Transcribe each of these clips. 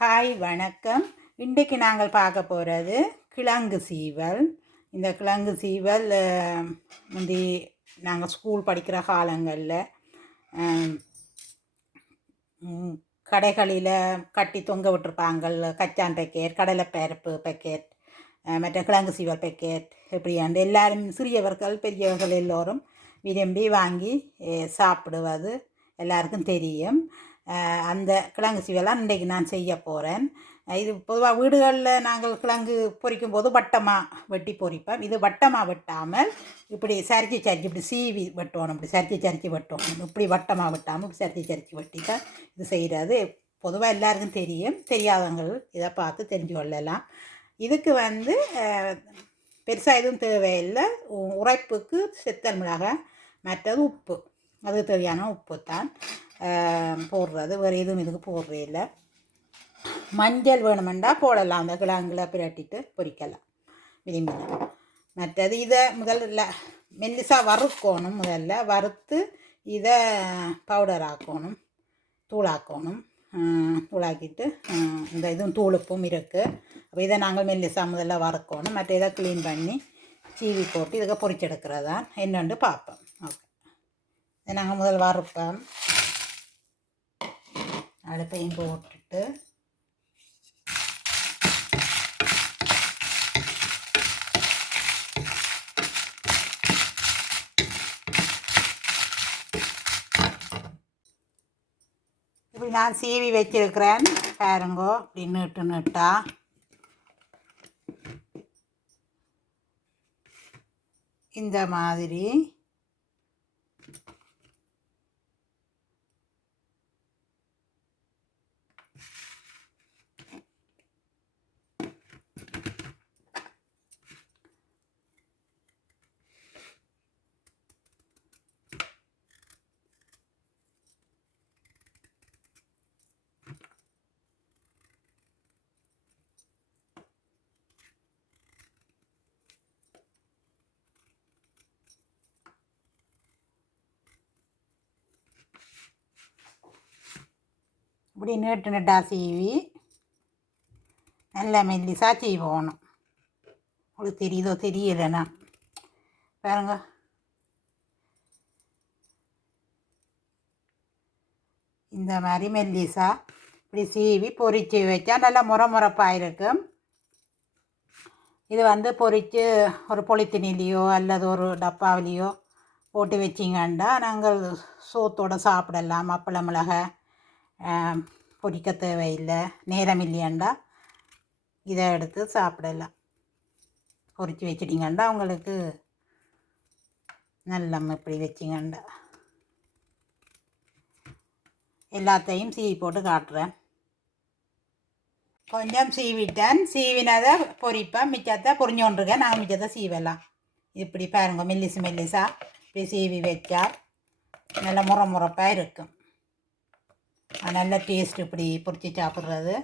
Hi வணக்கம். இன்றைக்கு நாங்கள் பார்க்க போகிறது கிழங்கு சீவல். இந்த கிழங்கு சீவல் முந்தி நாங்கள் ஸ்கூல் படிக்கிற காலங்களில் கடைகளில் கட்டி தொங்க விட்டுருப்பாங்க. கச்சான் பேக்கெட், கடலைப்பருப்பு பேக்கெட், மற்ற கிழங்கு சீவல் பேக்கெட், இப்படியாண்டு எல்லாரும் சிறியவர்கள் பெரியவர்கள் எல்லோரும் விரும்பி வாங்கி சாப்பிடுவது எல்லாருக்கும் தெரியும். அந்த கிழங்கு சீவலாம் இன்றைக்கு நான் செய்ய போகிறேன். இது பொதுவாக வீடுகளில் நாங்கள் கிழங்கு பொரிக்கும் போது வட்டமாக வெட்டி பொரிப்போம். இது வட்டமாக வெட்டாமல் இப்படி சரிச்சு இப்படி சீவி வெட்டணும், இப்படி சரிச்சு வெட்டணும். இப்படி வட்டமாக வெட்டாமல் இப்படி சரிச்சு வெட்டி தான் இது செய்கிறது. பொதுவாக எல்லாருக்கும் தெரியும், தெரியாதவங்க இதை பார்த்து தெரிஞ்சு கொள்ளலாம். இதுக்கு பெருசாக எதுவும் தேவையில்லை. உரைப்புக்கு செத்தல் மிளகாய், மற்றது உப்பு, அதுக்கு தேவையான உப்பு தான் போடுறது. வேறு எதுவும் இதுக்கு போடுறே இல்லை. மஞ்சள் வேணுமெண்டா போடலாம், அந்த கிழங்குல பிரட்டிட்டு பொரிக்கலாம் விரும்பினா. மற்றது இதை முதல்ல மெல்லிசாக வறுக்கணும். முதல்ல வறுத்து இதை பவுடர் ஆக்கணும், தூளாக்கணும். தூளாக்கிட்டு இந்த இதுவும் தூளுப்பும் இருக்குது. அப்போ இதை நாங்கள் மெல்லிசாக முதல்ல வறுக்கணும். மற்ற இதை க்ளீன் பண்ணி சீவி போட்டு இதுக்கு பொரிச்செடுக்கிறதான் என்னென்று பார்ப்போம். ஓகே, இதை நாங்கள் முதல் வறுப்போம். அடுப்பையும் போட்டுட்டு இப்படி நான் சீவி வச்சிருக்கிறேன் பாருங்கோ. இப்படி நீட்டா இந்த மாதிரி இப்படி நீட்டா சீவி நல்லா மெல்லிசா சீவோணும். உங்களுக்கு தெரியுதோ தெரியலைண்ணா பாருங்க. இந்த மாதிரி மெல்லிசா இப்படி சீவி பொரித்து வச்சா நல்லா முறப்பாக இருக்கும். இது பொரித்து ஒரு பொலித்தினிலையோ அல்லது ஒரு டப்பாவிலையோ போட்டு வச்சிங்கண்டா நாங்கள் சோத்தோடு சாப்பிடலாம். அப்பள மிளகாய் பொரிக்க தேவையில்லை. நேரம் இல்லையாண்டா இதை எடுத்து சாப்பிடலாம். பொரித்து வச்சிட்டிங்கண்டா உங்களுக்கு நல்ல இப்படி வச்சிங்கண்டா. எல்லாத்தையும் சீவி போட்டு காட்டுறேன். கொஞ்சம் சீவிட்டேன். சீவினதை பொரிப்பேன், மிச்சத்தை பொரிஞ்சு கொண்டிருக்கேன். நாங்கள் மிச்சத்தை சீவலாம். இப்படி பாருங்க, மெல்லிசா இப்படி சீவி வச்சா நல்ல முறப்பாக இருக்கும். நல்ல டேஸ்ட் இப்படி பொரித்து சாப்பிட்றது.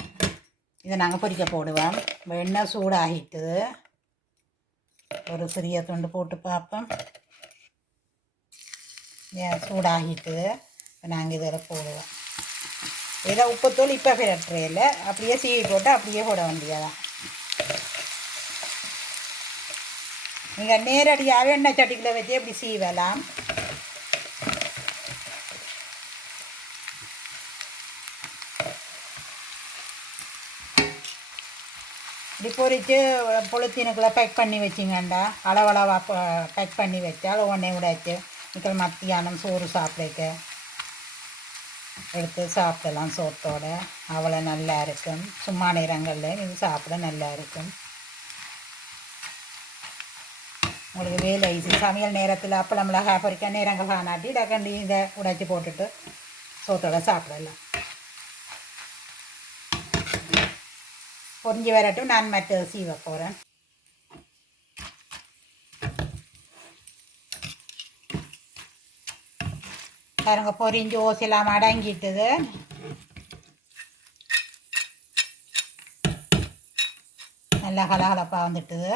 இதை நாங்கள் பொரிக்க போடுவோம். எண்ணெய் சூடாகிட்டுது. ஒரு சிறிய துண்டு போட்டு பார்ப்போம். சூடாகிட்டுது. நாங்கள் இதில் போடுவோம். இதை உப்புத்தூள் இப்போ பிரட்டுறையில் அப்படியே சீவி போட்டு அப்படியே போட வேண்டியதான். நீங்கள் நேரடியாக எண்ணெய் சட்டிக்கில் வச்சு இப்படி சீவலாம். இப்படி பொரித்து பொழுத்தினுக்குள்ளே பேக் பண்ணி வச்சிங்கண்டா, அளவளவாக பேக் பண்ணி வச்சால் உடனே விடாச்சு மிக்கல் மத்தியானம் சோறு சாப்பிடுக்க எடுத்து சாப்பிடலாம் சோத்தோடு. அவ்வளோ நல்லா இருக்கும். சும்மா நேரங்களில் இது சாப்பிட நல்லா இருக்கும். உங்களுக்கு வேலை ஈஸி. சமையல் நேரத்தில் அப்பளம் மிளகாய் பொரிக்க நேரங்கள் காணாட்டி டக்கண்டி இதை உடைச்சி போட்டுட்டு சோத்தோடு சாப்பிடலாம். பொரிஞ்சு வரட்டும், நான் மற்ற சீவ போகிறேன். பாருங்க, பொரிஞ்சு ஓசிலாம் அடங்கிட்டுது. நல்லா கலகலப்பாக வந்துட்டுது.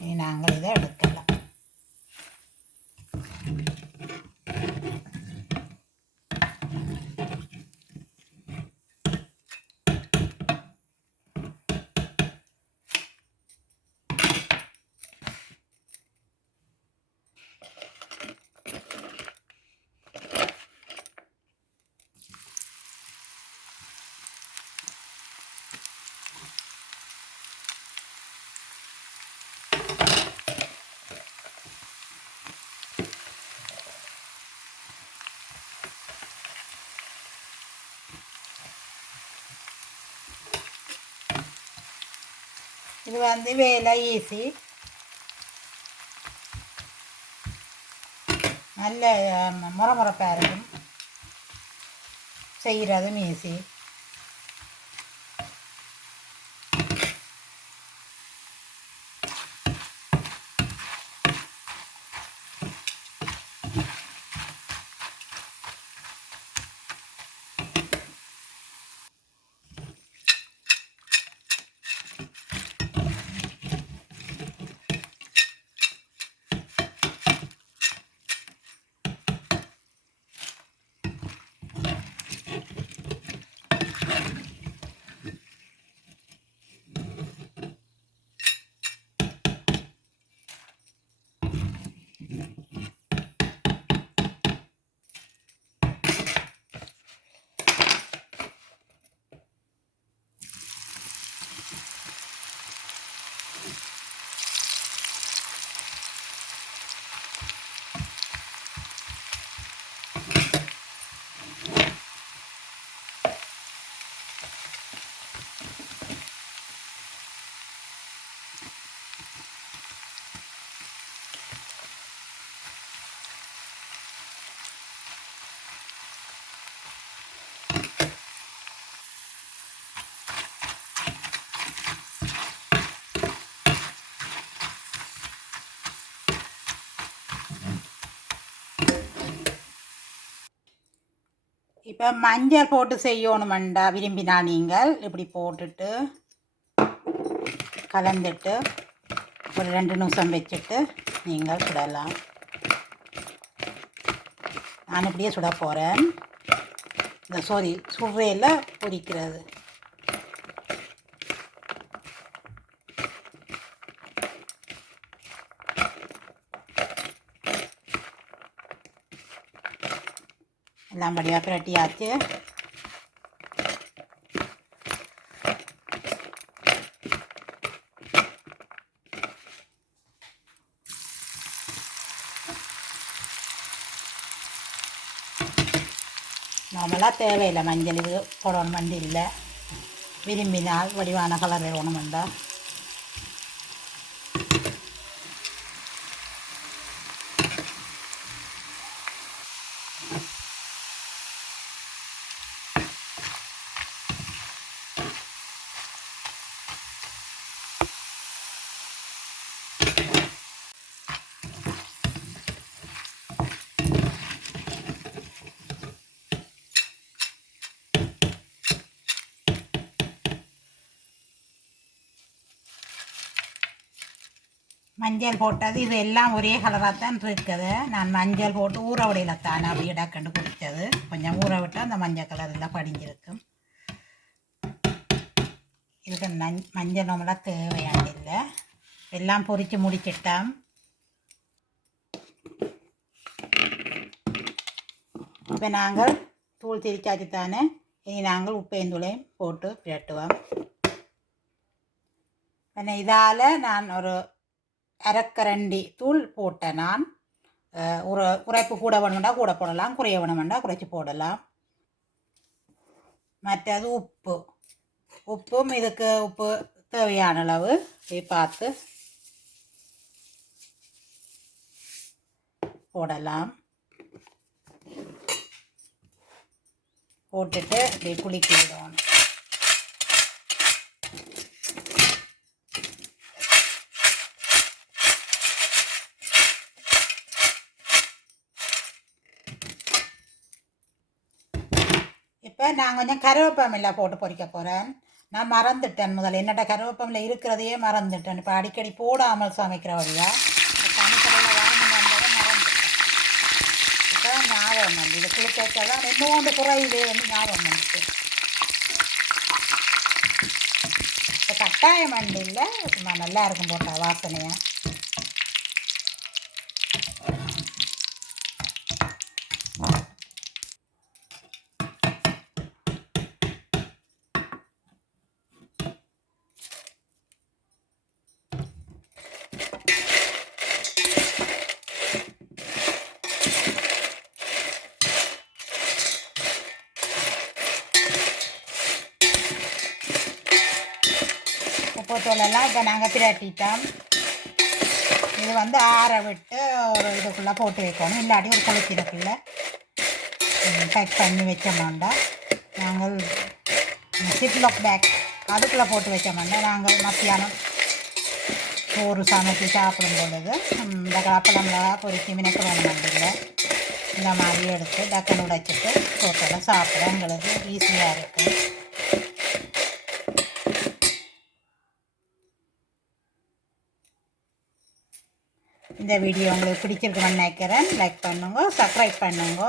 இனி நாங்கள் இதை எடுக்கலாம். இது வந்து வேலை ஈஸி, நல்ல முறமுறப்பாக இருக்கும், செய்கிறதும் ஈஸி. இப்போ மஞ்சள் போட்டு செய்யணுமெண்டா விரும்பினா நீங்கள் இப்படி போட்டுட்டு கலந்துட்டு ஒரு 2 நிமிஷம் வச்சுட்டு நீங்கள் சுடலாம். நான் இப்படியே சுட போகிறேன். இந்த சுடுறையில் பொரிக்கிறது. எல்லாம் படியாக பிரட்டியாச்சு. நார்மலாக தேவையில்லை மஞ்சள் இது போடணும் வண்டி இல்லை. விரும்பினால் வடிவான கலர் வேணுமெண்டா மஞ்சள் போட்டது இது எல்லாம் ஒரே கலராக தான் இருக்குது. நான் மஞ்சள் போட்டு ஊற விடையில் தானே அப்படியே டக்குண்டு குடித்தது. கொஞ்சம் ஊற விட்டால் அந்த மஞ்சள் கலர் எல்லாம் படிஞ்சிருக்கும். இதுக்கு மஞ்சள் நம்மளாம் தேவையாண்டில்லை. எல்லாம் பொரித்து முடிச்சிட்டோம். இப்போ நாங்கள் தூள் திரிச்சாச்சு தானே. இனி நாங்கள் உப்பையும் தூளையும் போட்டு பிரட்டுவோம். இதால் நான் ஒரு அரைக்கரண்டி தூள் போட்டேன். நான் உரைப்பு கூட வேணுமெண்டா கூட போடலாம், குறைய வேணுமெண்டா குறைச்சி போடலாம். மற்றது உப்பும் இதுக்கு உப்பு தேவையான அளவு பார்த்து போடலாம். போட்டுட்டு இப்படி குலுக்கி விடணும். இப்போ நான் கொஞ்சம் கருவேப்பமில்லை போட்டு பொரிக்க போகிறேன். நான் மறந்துட்டேன் முதல்ல. என்னோட கருவேப்பமில்லை இருக்கிறதையே மறந்துட்டேன். இப்போ அடிக்கடி போடாமல் சமைக்கிற வழியா சமைக்கிறத வாங்கி வந்ததை மறந்துட்டேன். இப்போ ஞாபகம் வந்து இது குளிக்க தான் இன்னொன்று குறையுது வந்து ஞாபகம் வந்துட்டு. இப்போ கட்டாயம் வண்டி இல்லை, சும்மா நல்லா இருக்கும் போட்டா வாசனையாக. உப்புத்தூளெல்லாம் இப்போ நாங்கள் பிரட்டிட்டோம். இது வந்து ஆற விட்டு ஒரு இதுக்குள்ளே போட்டு வைக்கணும், இல்லாட்டி ஒரு குளிக்கிறதுக்குள்ளே பேக் பண்ணி வச்சோம்னா நாங்கள் சிப்லாக் பேக் அதுக்குள்ளே போட்டு வச்சோம்னா நாங்கள் மத்தியானம் சோறு சமைச்சு சாப்பிடும் பொழுது இந்த காப்பளம்லாம் பொறிச்சி மினக்கணும் இல்லை, இந்த மாதிரி எடுத்து டக்குன்னு உடைச்சிட்டு சோத்தோட சாப்பிட எங்களுக்கு ஈஸியாக இருக்கும். இந்த வீடியோ உங்களுக்கு பிடிச்சிருக்குன்னு நினைக்கிறேன். லைக் பண்ணுங்க, சப்ஸ்கிரைப் பண்ணுங்க,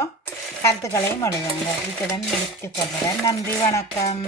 கருத்துக்களையும் எழுதுங்க. இத்துடன் முடித்துக் கொள்கிறேன். நன்றி, வணக்கம்.